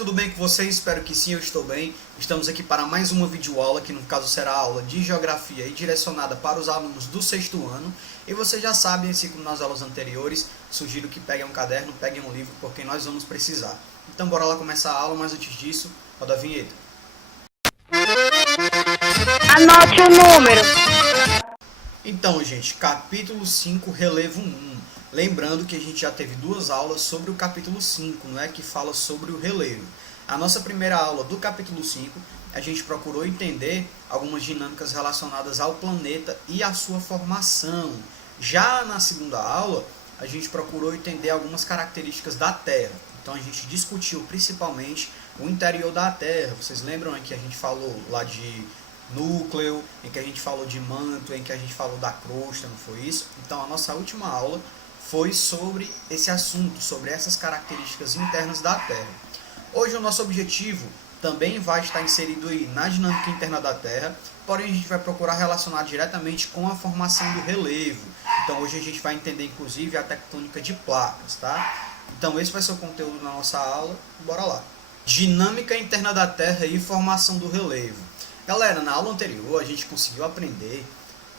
tudo bem com vocês? Espero que sim, eu estou bem. Estamos aqui para mais uma videoaula, que no caso será a aula de Geografia e direcionada para os alunos do sexto ano. E vocês já sabem, assim como nas aulas anteriores, sugiro que peguem um caderno, peguem um livro, porque nós vamos precisar. Então bora lá começar a aula, mas antes disso, roda a vinheta. Anote o número. Então, gente, capítulo 5, relevo 1. Lembrando que a gente já teve duas aulas sobre o capítulo 5, não é? Que fala sobre o relevo. A nossa primeira aula do capítulo 5, a gente procurou entender algumas dinâmicas relacionadas ao planeta e à sua formação. Já na segunda aula, a gente procurou entender algumas características da Terra. Então a gente discutiu principalmente o interior da Terra. Vocês lembram que a gente falou lá de núcleo, em que a gente falou de manto, em que a gente falou da crosta, não foi isso? Então a nossa última aula foi sobre esse assunto, sobre essas características internas da Terra. Hoje o nosso objetivo também vai estar inserido aí na dinâmica interna da Terra, porém a gente vai procurar relacionar diretamente com a formação do relevo. Então hoje a gente vai entender inclusive a tectônica de placas, tá? Então esse vai ser o conteúdo da nossa aula, bora lá. Dinâmica interna da Terra e formação do relevo. Galera, na aula anterior a gente conseguiu aprender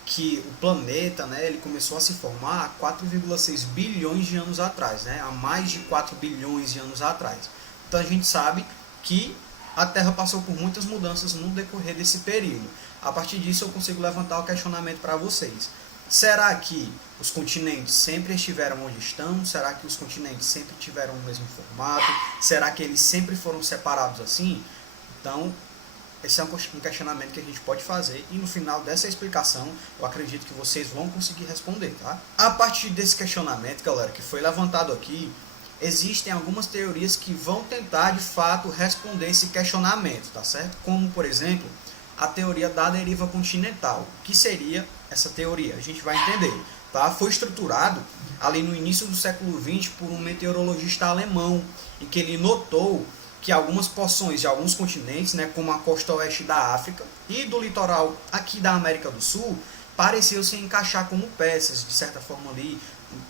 que o planeta, né, ele começou a se formar há 4,6 bilhões de anos atrás, né, há mais de 4 bilhões de anos atrás. Então a gente sabe que a Terra passou por muitas mudanças no decorrer desse período. A partir disso eu consigo levantar o questionamento para vocês. Será que os continentes sempre estiveram onde estão? Será que os continentes sempre tiveram o mesmo formato? Será que eles sempre foram separados assim? Então, esse é um questionamento que a gente pode fazer e no final dessa explicação eu acredito que vocês vão conseguir responder, tá? A partir desse questionamento, galera, que foi levantado aqui, existem algumas teorias que vão tentar de fato responder esse questionamento, tá certo? Como, por exemplo, a teoria da deriva continental. O que seria essa teoria? A gente vai entender, tá? Foi estruturado ali no início do século XX por um meteorologista alemão, em que ele notou que algumas porções de alguns continentes, né, como a costa oeste da África e do litoral aqui da América do Sul, pareciam se encaixar como peças, de certa forma ali,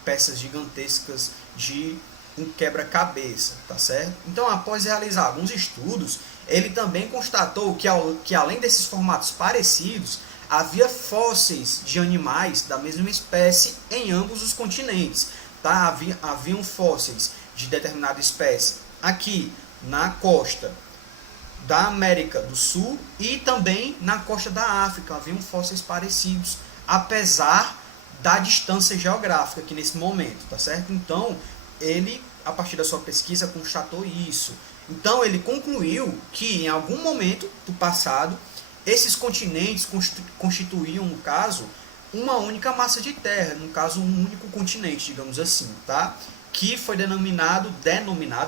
peças gigantescas de um quebra-cabeça, tá certo? Então, após realizar alguns estudos, ele também constatou que além desses formatos parecidos, havia fósseis de animais da mesma espécie em ambos os continentes, tá? Haviam fósseis de determinada espécie aqui na costa da América do Sul e também na costa da África. Haviam fósseis parecidos, apesar da distância geográfica aqui nesse momento, tá certo? Então, ele, a partir da sua pesquisa, constatou isso. Então, ele concluiu que em algum momento do passado, esses continentes constituíam, no caso, uma única massa de terra, no caso, um único continente, digamos assim, tá? Que foi denominado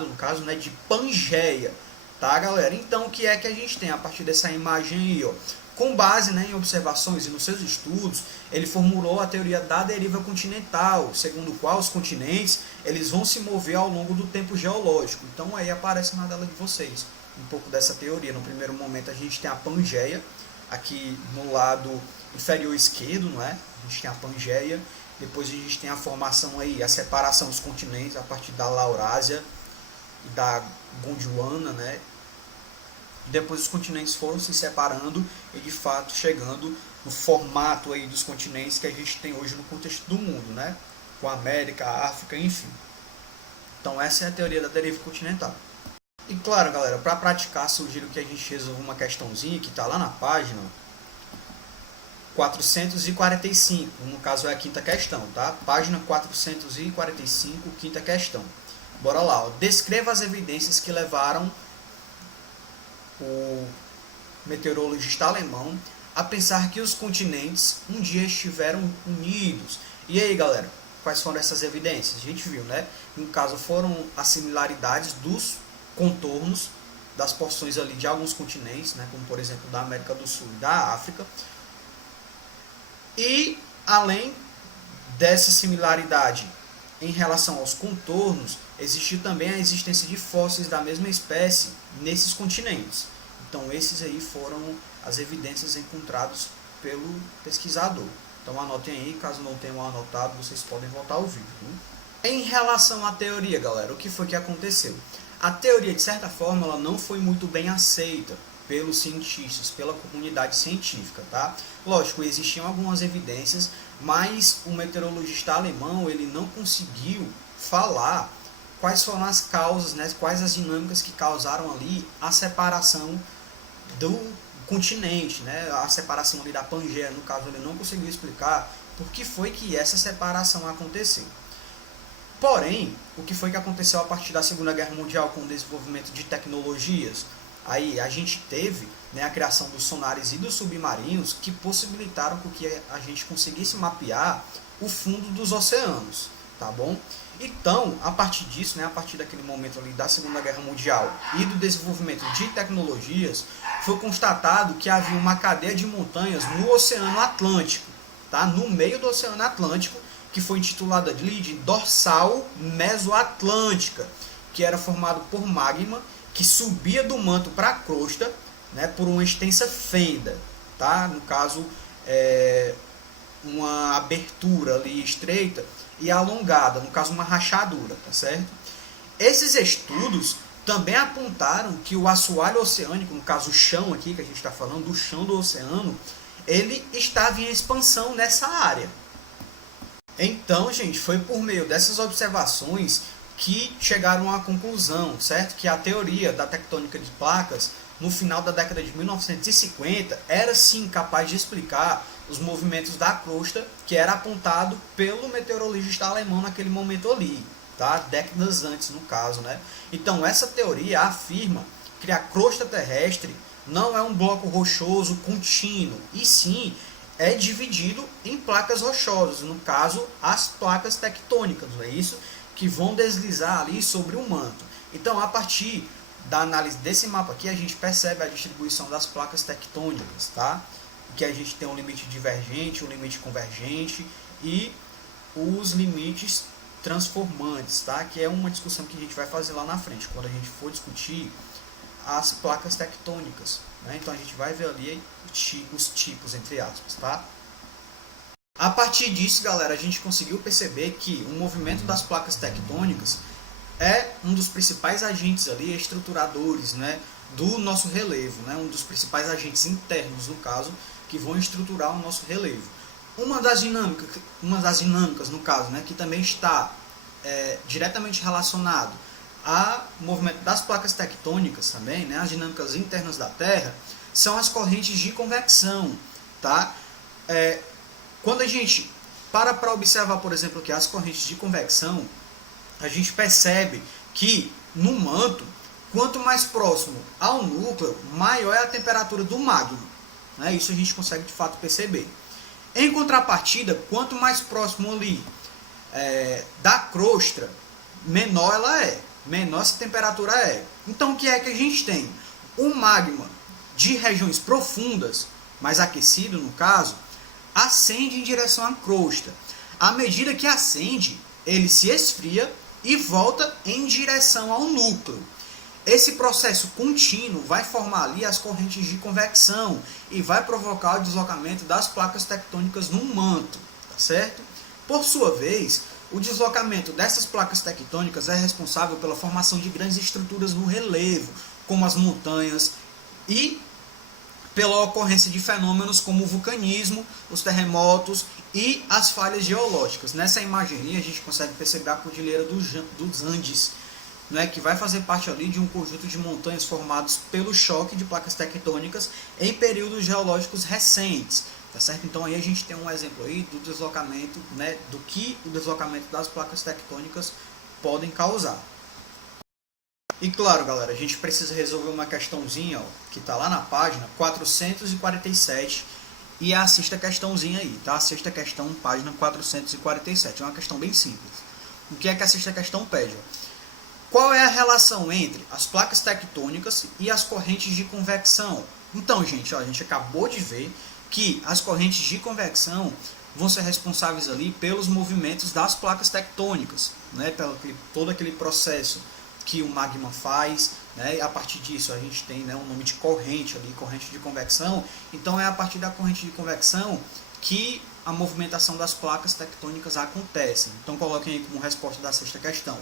no caso, né, de Pangeia, tá, galera? Então, o que é que a gente tem a partir dessa imagem aí, ó? Com base, né, em observações e nos seus estudos, ele formulou a teoria da deriva continental, segundo o qual os continentes eles vão se mover ao longo do tempo geológico. Então, aí aparece na tela de vocês um pouco dessa teoria. No primeiro momento, a gente tem a Pangeia, aqui no lado inferior esquerdo, não é? A gente tem a Pangeia. Depois a gente tem a formação aí, a separação dos continentes a partir da Laurásia e da Gondwana, né? E depois os continentes foram se separando e de fato chegando no formato aí dos continentes que a gente tem hoje no contexto do mundo, né? Com a América, a África, enfim. Então essa é a teoria da deriva continental. E claro, galera, para praticar, sugiro que a gente resolva uma questãozinha que está lá na página 445, no caso é a quinta questão, tá? Página 445, quinta questão. Bora lá, ó. Descreva as evidências que levaram o meteorologista alemão a pensar que os continentes um dia estiveram unidos. E aí, galera, quais foram essas evidências? A gente viu, né? No caso, foram as similaridades dos contornos das porções ali de alguns continentes, né? Como, por exemplo, da América do Sul e da África. E, além dessa similaridade em relação aos contornos, existiu também a existência de fósseis da mesma espécie nesses continentes. Então, esses aí foram as evidências encontradas pelo pesquisador. Então, anotem aí, caso não tenham anotado, vocês podem voltar ao vídeo. Em relação à teoria, galera, o que foi que aconteceu? a teoria, de certa forma, ela não foi muito bem aceita pelos cientistas, pela comunidade científica, tá? Lógico, existiam algumas evidências, mas o meteorologista alemão, ele não conseguiu falar quais foram as causas, né, quais as dinâmicas que causaram ali a separação do continente, né, a separação ali da Pangeia. No caso, ele não conseguiu explicar por que foi que essa separação aconteceu. Porém, o que foi que aconteceu a partir da Segunda Guerra Mundial com o desenvolvimento de tecnologias? Aí a gente teve, né, a criação dos sonares e dos submarinos que possibilitaram que a gente conseguisse mapear o fundo dos oceanos, tá bom? Então, a partir disso, né, a partir daquele momento ali da Segunda Guerra Mundial e do desenvolvimento de tecnologias, foi constatado que havia uma cadeia de montanhas no Oceano Atlântico, tá? No meio do Oceano Atlântico, que foi intitulada ali de Dorsal Mesoatlântica, que era formado por magma que subia do manto para a crosta, né, por uma extensa fenda, tá? No caso, uma abertura ali estreita e alongada, no caso uma rachadura, tá certo? Esses estudos também apontaram que o assoalho oceânico, no caso o chão aqui que a gente está falando, do chão do oceano, ele estava em expansão nessa área. Então, gente, foi por meio dessas observações que chegaram à conclusão, certo? Que a teoria da tectônica de placas, no final da década de 1950, era sim capaz de explicar os movimentos da crosta que era apontado pelo meteorologista alemão naquele momento ali, tá? Décadas antes, no caso, né? Então, essa teoria afirma que a crosta terrestre não é um bloco rochoso contínuo, e sim é dividido em placas rochosas, no caso, as placas tectônicas, não é isso? Que vão deslizar ali sobre o manto. Então, a partir da análise desse mapa aqui, a gente percebe a distribuição das placas tectônicas, tá? Que a gente tem um limite divergente, um limite convergente e os limites transformantes, tá? Que é uma discussão que a gente vai fazer lá na frente, quando a gente for discutir as placas tectônicas, né? Então a gente vai ver ali os tipos, entre aspas, tá? A partir disso, galera, a gente conseguiu perceber que o movimento das placas tectônicas é um dos principais agentes ali, estruturadores, né, do nosso relevo, né? Um dos principais agentes internos, no caso, que vão estruturar o nosso relevo. Uma das dinâmicas, no caso, né, que também está diretamente relacionado ao movimento das placas tectônicas também, né, as dinâmicas internas da Terra, são as correntes de convecção, tá? Quando a gente para observar, por exemplo, que as correntes de convecção, a gente percebe que no manto, quanto mais próximo ao núcleo, maior é a temperatura do magma, né? Isso a gente consegue de fato perceber. Em contrapartida, quanto mais próximo ali da crosta, menor ela é, menor essa temperatura é. Então o que é que a gente tem? O magma de regiões profundas, mais aquecido no caso, ascende em direção à crosta. À medida que ascende, ele se esfria e volta em direção ao núcleo. Esse processo contínuo vai formar ali as correntes de convecção e vai provocar o deslocamento das placas tectônicas no manto, tá certo? Por sua vez, o deslocamento dessas placas tectônicas é responsável pela formação de grandes estruturas no relevo, como as montanhas, e pela ocorrência de fenômenos como o vulcanismo, os terremotos e as falhas geológicas. Nessa imagem ali, a gente consegue perceber a Cordilheira dos Andes, né, que vai fazer parte ali de um conjunto de montanhas formados pelo choque de placas tectônicas em períodos geológicos recentes. Tá certo? Então aí a gente tem um exemplo aí do deslocamento, né, do que o deslocamento das placas tectônicas podem causar. E claro, galera, a gente precisa resolver uma questãozinha, ó, que está lá na página 447, e assista a questãozinha aí, tá? A sexta questão, página 447. É uma questão bem simples. O que é que a sexta questão pede? Qual é a relação entre as placas tectônicas e as correntes de convecção? Então, gente, ó, a gente acabou de ver que as correntes de convecção vão ser responsáveis ali pelos movimentos das placas tectônicas, né? Pelo todo aquele processo que o magma faz, né? E a partir disso a gente tem, né, um nome de corrente ali, corrente de convecção. Então é a partir da corrente de convecção que a movimentação das placas tectônicas acontece. Então coloquem aí como resposta da sexta questão.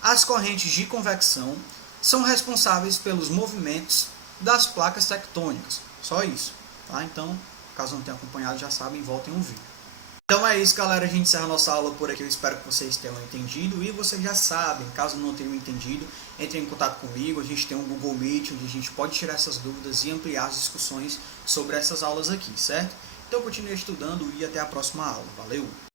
As correntes de convecção são responsáveis pelos movimentos das placas tectônicas. Só isso, tá? Então, caso não tenham acompanhado, já sabem, voltem a ouvir. Então é isso, galera, a gente encerra a nossa aula por aqui, eu espero que vocês tenham entendido, e vocês já sabem, caso não tenham entendido, entrem em contato comigo, a gente tem um Google Meet, onde a gente pode tirar essas dúvidas e ampliar as discussões sobre essas aulas aqui, certo? Então continue estudando e até a próxima aula, valeu!